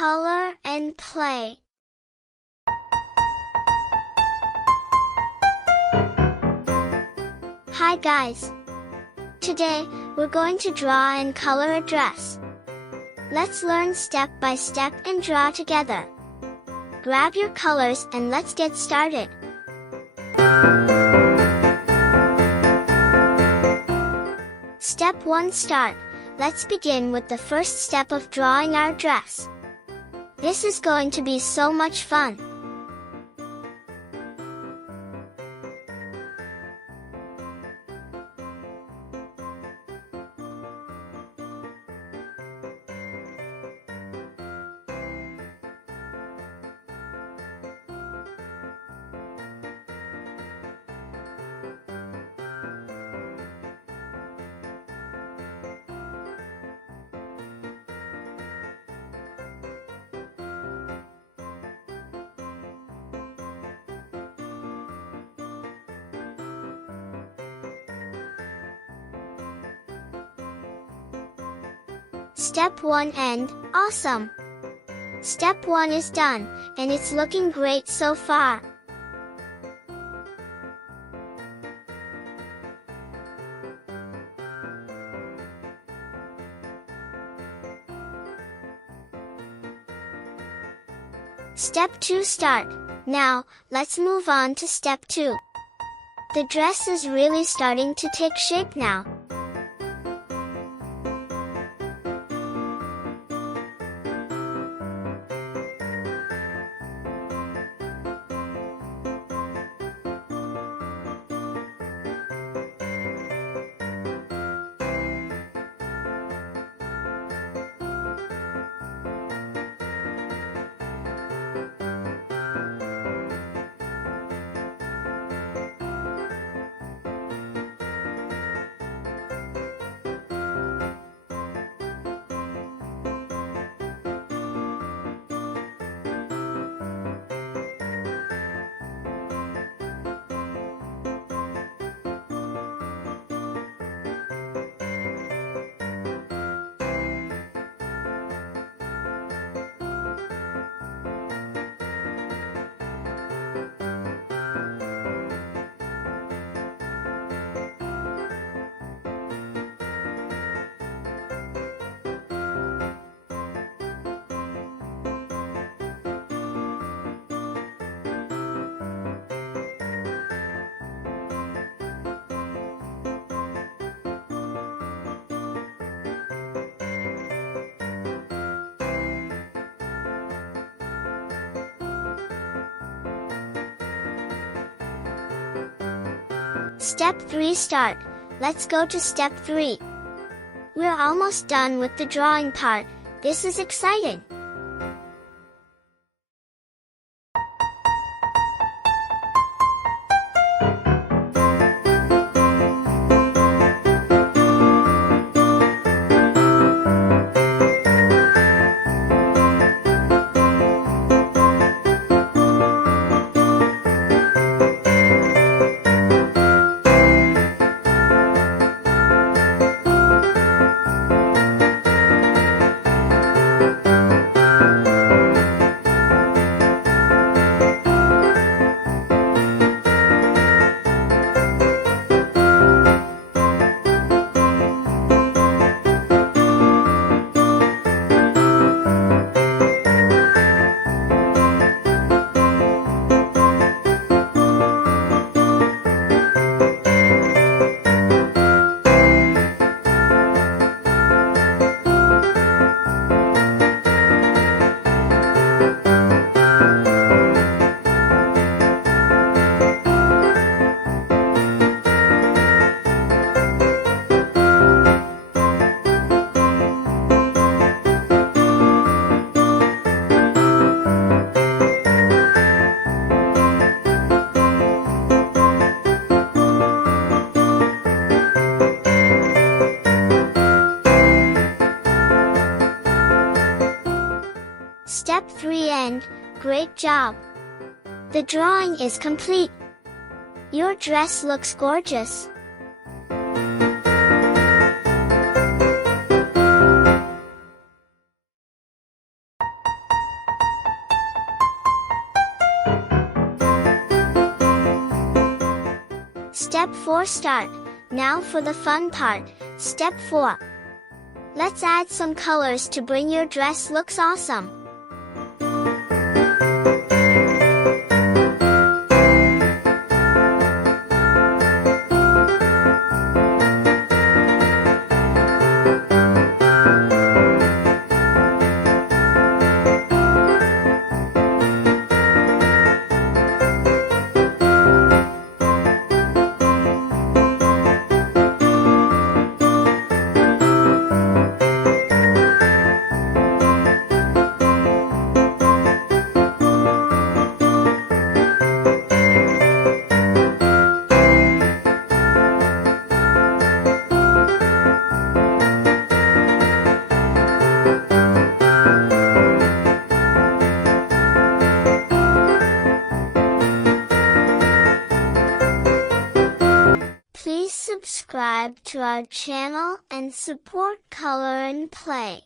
Color and play. Hi guys! Today, we're going to draw and color a dress. Let's learn step by step and draw together. Grab your colors and let's get started. Step 1 Start. Let's begin with the first step of drawing our dress. This is going to be so much fun. Step 1 End. Awesome! Step 1 is done, and it's looking great so far. Step 2 Start. Now, let's move on to step 2. The dress is really starting to take shape now. Step 3 Start. Let's go to step 3. We're almost done with the drawing part. This is exciting. Step 3 End. Great job! The drawing is complete. Your dress looks gorgeous. Step 4 Start. Now for the fun part, Step 4. Let's add some colors to bring your dress looks awesome. Please subscribe to our channel and support Color and Play.